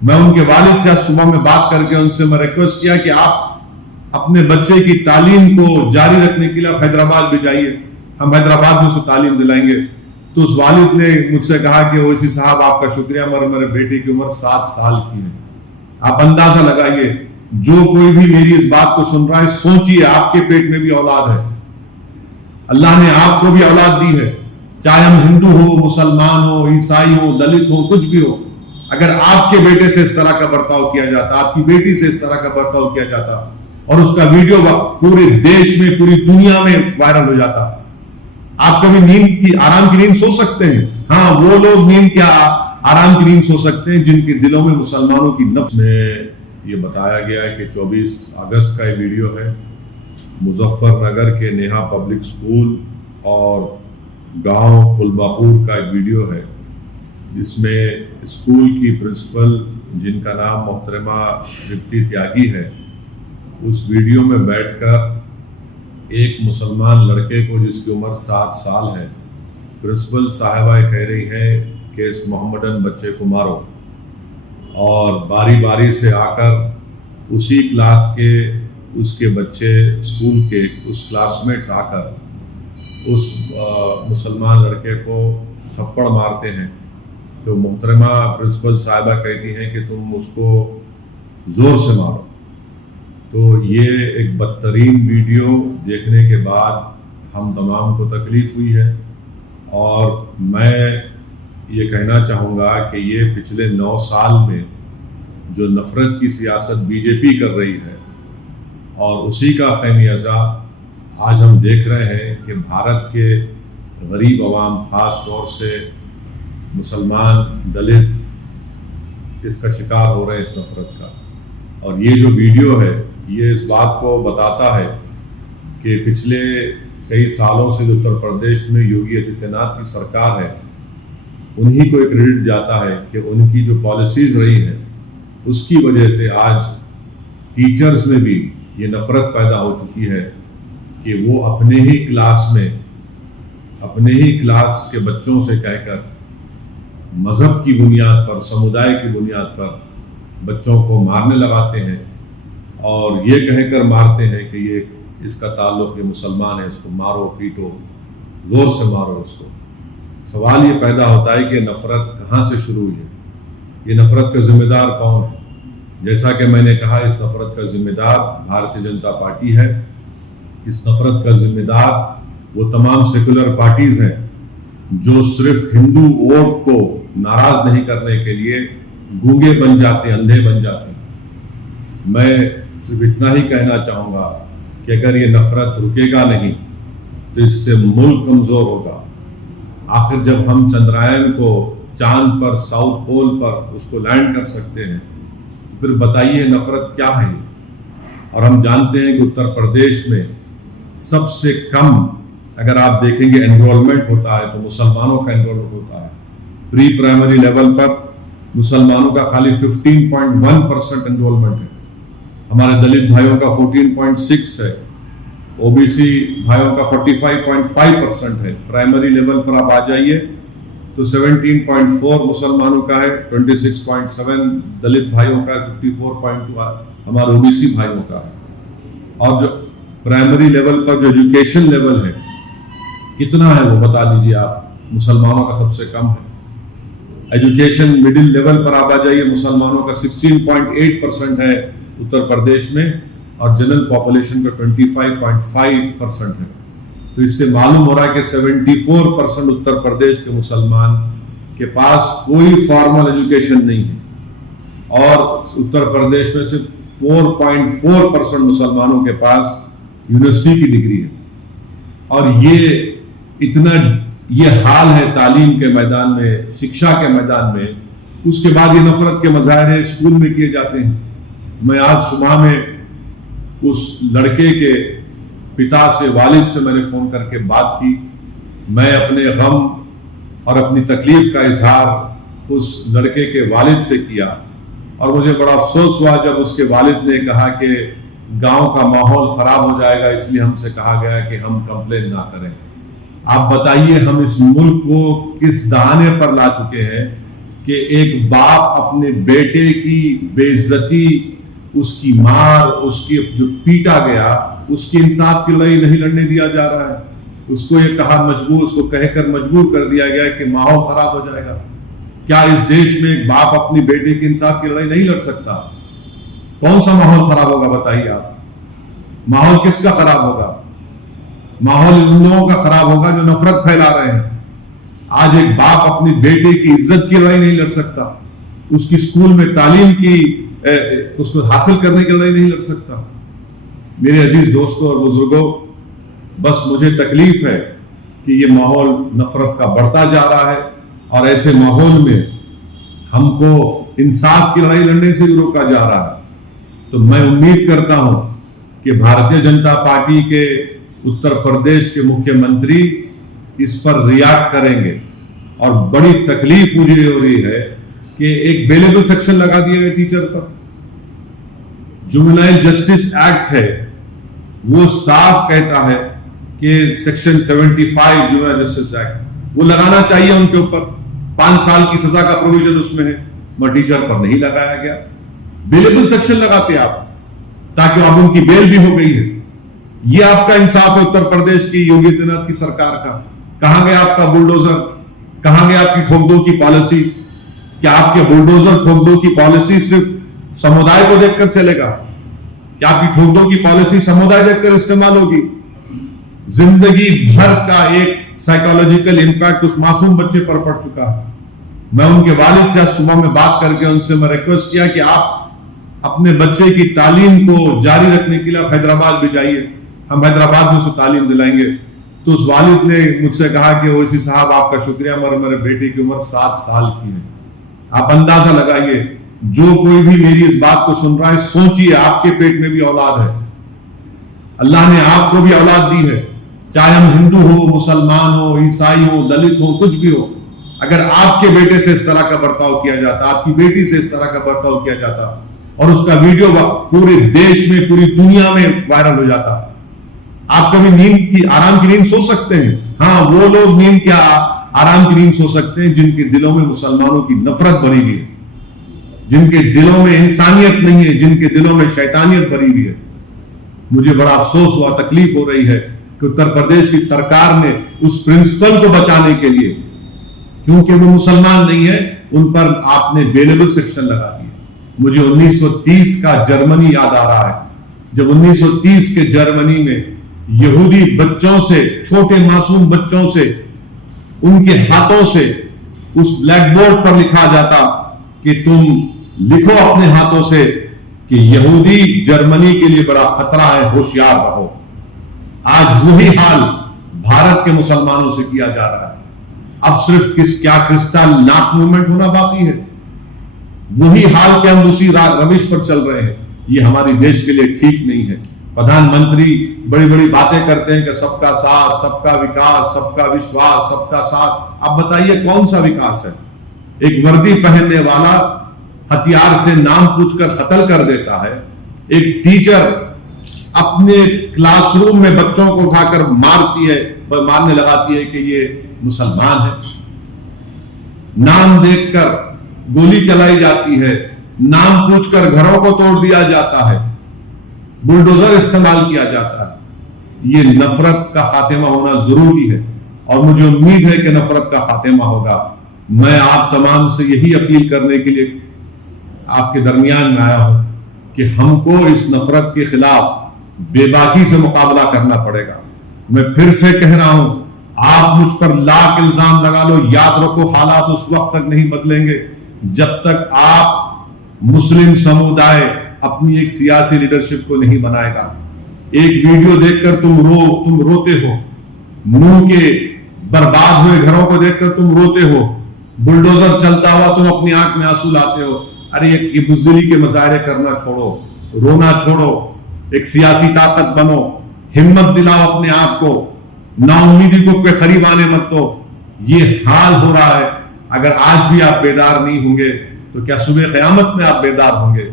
میں ان کے والد سے آج صبح میں بات کر کے ان سے میں ریکویسٹ کیا کہ آپ اپنے بچے کی تعلیم کو جاری رکھنے کے لیے آپ حیدرآباد بھی جائیے، ہم حیدرآباد میں اس کو تعلیم دلائیں گے۔ تو اس والد نے مجھ سے کہا کہ اویسی صاحب آپ کا شکریہ، میرے بیٹے کی عمر 7 سال کی ہے۔ آپ اندازہ لگائیے، جو کوئی بھی میری اس بات کو سن رہا ہے، سوچئے آپ کے پیٹ میں بھی اولاد ہے، اللہ نے آپ کو بھی اولاد دی ہے، چاہے ہم ہندو ہو، مسلمان ہو، عیسائی ہو، دلت ہو، کچھ بھی ہو۔ اگر آپ کے بیٹے سے اس طرح کا برتاؤ کیا جاتا، آپ کی بیٹی سے اس طرح کا برتاؤ کیا جاتا اور اس کا ویڈیو پورے دیش میں، پوری دنیا میں وائرل ہو جاتا، آپ کبھی نیند کی آرام کی نیند سو سکتے ہیں؟ ہاں، وہ لوگ نیند کیا آرام کی نیند سو سکتے ہیں جن کے دلوں میں مسلمانوں کی نفرت۔ میں یہ بتایا گیا ہے کہ 24 اگست کا یہ ویڈیو ہے، مظفر نگر کے نیہا پبلک سکول اور گاؤں کلباپور کا ایک ویڈیو ہے، جس میں اسکول کی پرنسپل جن کا نام محترمہ ترپتی تیاگی ہے، اس ویڈیو میں بیٹھ کر ایک مسلمان لڑکے کو جس کی عمر 7 سال ہے، پرنسپل صاحبہ کہہ رہی ہیں کہ اس محمدن بچے کو مارو، اور باری باری سے آ کر اسی کلاس کے اس کے بچے اسکول کے اس کلاس میٹس آ کر اس مسلمان لڑکے کو تھپڑ مارتے ہیں۔ تو محترمہ پرنسپل صاحبہ کہتی ہیں کہ تم اس کو زور سے مارو۔ تو یہ ایک بدترین ویڈیو دیکھنے کے بعد ہم تمام کو تکلیف ہوئی ہے، اور میں یہ کہنا چاہوں گا کہ یہ پچھلے 9 سال میں جو نفرت کی سیاست بی جے پی کر رہی ہے، اور اسی کا خمیازہ آج ہم دیکھ رہے ہیں کہ بھارت کے غریب عوام، خاص طور سے مسلمان، دلت اس کا شکار ہو رہے ہیں، اس نفرت کا۔ اور یہ جو ویڈیو ہے یہ اس بات کو بتاتا ہے کہ پچھلے کئی سالوں سے جو اتر پردیش میں یوگی آدتیہ ناتھ کی سرکار ہے، انہی کو ایک کریڈٹ جاتا ہے کہ ان کی جو پالیسیز رہی ہیں اس کی وجہ سے آج ٹیچرز میں بھی یہ نفرت پیدا ہو چکی ہے کہ وہ اپنے ہی کلاس کے بچوں سے کہہ کر مذہب کی بنیاد پر، سمودائے کی بنیاد پر بچوں کو مارنے لگاتے ہیں، اور یہ کہہ کر مارتے ہیں کہ یہ اس کا تعلق یہ مسلمان ہے، اس کو مارو پیٹو، زور سے مارو اس کو۔ سوال یہ پیدا ہوتا ہے کہ نفرت کہاں سے شروع ہوئی ہے؟ یہ نفرت کا ذمہ دار کون ہے؟ جیسا کہ میں نے کہا، اس نفرت کا ذمہ دار بھارتیہ جنتا پارٹی ہے۔ اس نفرت کا ذمہ دار وہ تمام سیکولر پارٹیز ہیں جو صرف ہندو ووٹ کو ناراض نہیں کرنے کے لیے گونگے بن جاتے ہیں، اندھے بن جاتے ہیں۔ میں صرف اتنا ہی کہنا چاہوں گا کہ اگر یہ نفرت رکے گا نہیں تو اس سے ملک کمزور ہوگا۔ آخر جب ہم چندرائن کو چاند پر، ساؤتھ پول پر اس کو لینڈ کر سکتے ہیں، تو پھر بتائیے نفرت کیا ہے؟ اور ہم جانتے ہیں کہ اتر پردیش میں سب سے کم، اگر آپ دیکھیں گے انرولمنٹ ہوتا ہے تو مسلمانوں کا انرولمنٹ ہوتا ہے۔ پری پرائمری لیول پر مسلمانوں کا خالی 15.1% انرولمنٹ ہے، ہمارے دلت بھائیوں کا 14.6 ہے، او بی سی بھائیوں کا 45.5% ہے۔ پرائمری لیول پر آپ آ جائیے تو 17.4 مسلمانوں کا ہے، 26.7 دلت بھائیوں کا، 54.2 ہمارے او بی سی بھائیوں کا ہے۔ اور جو پرائمری لیول پر جو ایجوکیشن لیول ہے کتنا ہے وہ بتا دیجیے آپ؟ مسلمانوں کا سب سے کم ہے۔ ایجوکیشن مڈل لیول پر آپ آ جائیے، مسلمانوں کا 16.8% ہے اتر پردیش میں، اور جنرل پاپولیشن کا 25.5% ہے۔ تو اس سے معلوم ہو رہا ہے کہ 74% اتر پردیش کے مسلمان کے پاس کوئی فارمل ایجوکیشن نہیں ہے، اور اتر پردیش میں صرف 4.4% مسلمانوں کے پاس یونیورسٹی کی ڈگری ہے۔ اور یہ حال ہے تعلیم کے میدان میں، شکشا کے میدان میں۔ اس کے بعد یہ نفرت کے مظاہرے اسکول میں کیے جاتے ہیں۔ میں آج صبح میں اس لڑکے کے پتا سے، والد سے میں نے فون کر کے بات کی، میں اپنے غم اور اپنی تکلیف کا اظہار اس لڑکے کے والد سے کیا، اور مجھے بڑا افسوس ہوا جب اس کے والد نے کہا کہ گاؤں کا ماحول خراب ہو جائے گا، اس لیے ہم سے کہا گیا کہ ہم کمپلین نہ کریں۔ آپ بتائیے ہم اس ملک کو کس دہانے پر لا چکے ہیں کہ ایک باپ اپنے بیٹے کی بے عزتی، اس کی مار، اس کی جو پیٹا گیا، اس کی انصاف کی لڑائی نہیں لڑنے دیا جا رہا ہے. اس کو یہ اس کو کہہ کر مجبور کر دیا گیا کہ ماحول خراب ہو جائے گا. کیا اس دیش میں ایک باپ اپنی بیٹے کی انصاف کی لڑائی نہیں لڑ سکتا؟ کون سا ماحول خراب ہوگا بتائیے آپ؟ ماحول کس کا خراب ہوگا؟ ماحول ان لوگوں کا خراب ہوگا جو نفرت پھیلا رہے ہیں. آج ایک باپ اپنی بیٹے کی عزت کی لڑائی نہیں لڑ سکتا، اس کی اسکول میں تعلیم کی اس کو حاصل کرنے کی لڑائی نہیں لڑ سکتا. میرے عزیز دوستوں اور بزرگوں، بس مجھے تکلیف ہے کہ یہ ماحول نفرت کا بڑھتا جا رہا ہے، اور ایسے ماحول میں ہم کو انصاف کی لڑائی لڑنے سے بھی روکا جا رہا ہے. تو میں امید کرتا ہوں کہ بھارتیہ جنتا پارٹی کے اتر پردیش کے مکھیہ منتری اس پر ریاکٹ کریں گے. اور بڑی تکلیف مجھے ہو رہی ہے کہ ایک بیلیبل سیکشن لگا دیا گیا ٹیچر پر. جوینائل جسٹس ایکٹ ہے، وہ صاف کہتا ہے کہ سیکشن 75 جوینائل جسٹس ایکٹ وہ لگانا چاہیے ان کے اوپر، 5 سال کی سزا کا پروویژن اس میں ہے، مگر ٹیچر پر نہیں لگایا گیا. بیلیبل سیکشن لگاتے آپ تاکہ اب ان کی بیل بھی ہو گئی ہے. یہ آپ کا انصاف ہے اتر پردیش کی یوگی آدتیہ ناتھ کی سرکار کا؟ کہاں گیا آپ کا بلڈوزر؟ کہاں گیا آپ کی ٹھوک دو کی پالیسی؟ کیا آپ کے بلڈوزر ٹھوک دو کی پالیسی صرف سمودائے کو دیکھ کر چلے گا؟ کیا آپ کی ٹھوک دو کی پالیسی سمودائے دیکھ کر استعمال ہوگی؟ زندگی بھر کا ایک سائیکالوجیکل امپیکٹ اس معصوم بچے پر پڑ چکا ہے. میں ان کے والد سے آج صبح میں بات کر کے ان سے میں ریکویسٹ کیا کہ آپ اپنے بچے کی تعلیم کو جاری رکھنے کے لیے آپ حیدرآباد بھی جائیے، ہم حیدرآباد میں اس کو تعلیم دلائیں گے. تو اس والد نے مجھ سے کہا کہ اویسی صاحب آپ کا شکریہ، مگر میرے بیٹے کی عمر 7 سال کی ہے. آپ اندازہ لگائیے، جو کوئی بھی میری اس بات کو سن رہا ہے، سوچئے آپ کے پیٹ میں بھی اولاد ہے. اللہ نے آپ کو بھی اولاد دی ہے، چاہے ہم ہندو ہو، مسلمان ہو، عیسائی ہو، دلت ہو، کچھ بھی ہو. اگر آپ کے بیٹے سے اس طرح کا برتاؤ کیا جاتا، آپ کی بیٹی سے اس طرح کا برتاؤ کیا جاتا اور اس کا ویڈیو پورے دیش میں، پوری دنیا میں وائرل ہو جاتا، آپ کبھی نیند کی آرام کی نیند سو سکتے ہیں؟ ہاں، وہ لوگ نیند کیا آرام کی نیند سو سکتے ہیں جن کے دلوں میں مسلمانوں کی نفرت بھری ہوئی ہے، جن کے دلوں میں انسانیت نہیں ہے، جن کے دلوں میں شیطانیت بھری ہوئی ہے. مجھے بڑا افسوس ہوا، تکلیف ہو رہی ہے کہ اتر پردیش کی سرکار نے اس پرنسپل کو بچانے کے لیے، کیونکہ وہ مسلمان نہیں ہے، ان پر آپ نے بیلیبل سیکشن لگا دیا. مجھے 1930 کا جرمنی یاد آ رہا ہے، جب 1930 کے جرمنی میں یہودی بچوں سے، چھوٹے معصوم بچوں سے، ان کے ہاتھوں سے اس بلیک بورڈ پر لکھا جاتا کہ تم لکھو اپنے ہاتھوں سے کہ یہودی جرمنی کے لیے بڑا خطرہ ہے، ہوشیار رہو. آج وہی حال بھارت کے مسلمانوں سے کیا جا رہا ہے. اب صرف کیا کرسٹل ناک موومنٹ ہونا باقی ہے؟ وہی حال پہ ہم اسی روش پر چل رہے ہیں. یہ ہماری دیش کے لیے ٹھیک نہیں ہے. پردھان منتری بڑی بڑی باتیں کرتے ہیں کہ سب کا ساتھ، سب کا وکاس، سب کا وشواس، سب کا ساتھ. اب بتائیے کون سا وکاس ہے؟ ایک وردی پہننے والا ہتھیار سے نام پوچھ کر قتل کر دیتا ہے. ایک ٹیچر اپنے کلاس روم میں بچوں کو اٹھا کر مارنے لگاتی ہے کہ یہ مسلمان ہے. نام دیکھ کر گولی چلائی جاتی ہے، نام پوچھ کر گھروں کو توڑ دیا جاتا ہے، بلڈوزر استعمال کیا جاتا ہے. یہ نفرت کا خاتمہ ہونا ضروری ہے، اور مجھے امید ہے کہ نفرت کا خاتمہ ہوگا. میں آپ تمام سے یہی اپیل کرنے کے لیے آپ کے درمیان میں آیا ہوں کہ ہم کو اس نفرت کے خلاف بے باکی سے مقابلہ کرنا پڑے گا. میں پھر سے کہہ رہا ہوں، آپ مجھ پر لاکھ الزام لگا لو، یاد رکھو حالات اس وقت تک نہیں بدلیں گے جب تک آپ مسلم سمودائے اپنی ایک سیاسی لیڈرشپ کو نہیں بنائے گا. ایک ویڈیو دیکھ کر تم روتے ہو، منہ کے برباد ہوئے گھروں کو دیکھ کر تم روتے ہو، بلڈوزر چلتا ہوا تم اپنی آنکھ میں آنسو لاتے ہو. ارے یہ بزدلی کے مظاہرے کرنا چھوڑو، رونا چھوڑو، ایک سیاسی طاقت بنو، ہمت دلاؤ اپنے آپ کو، نا امیدی کو کے قریب آنے مت دو. یہ حال ہو رہا ہے. اگر آج بھی آپ بیدار نہیں ہوں گے تو کیا صبح قیامت میں آپ بیدار ہوں گے؟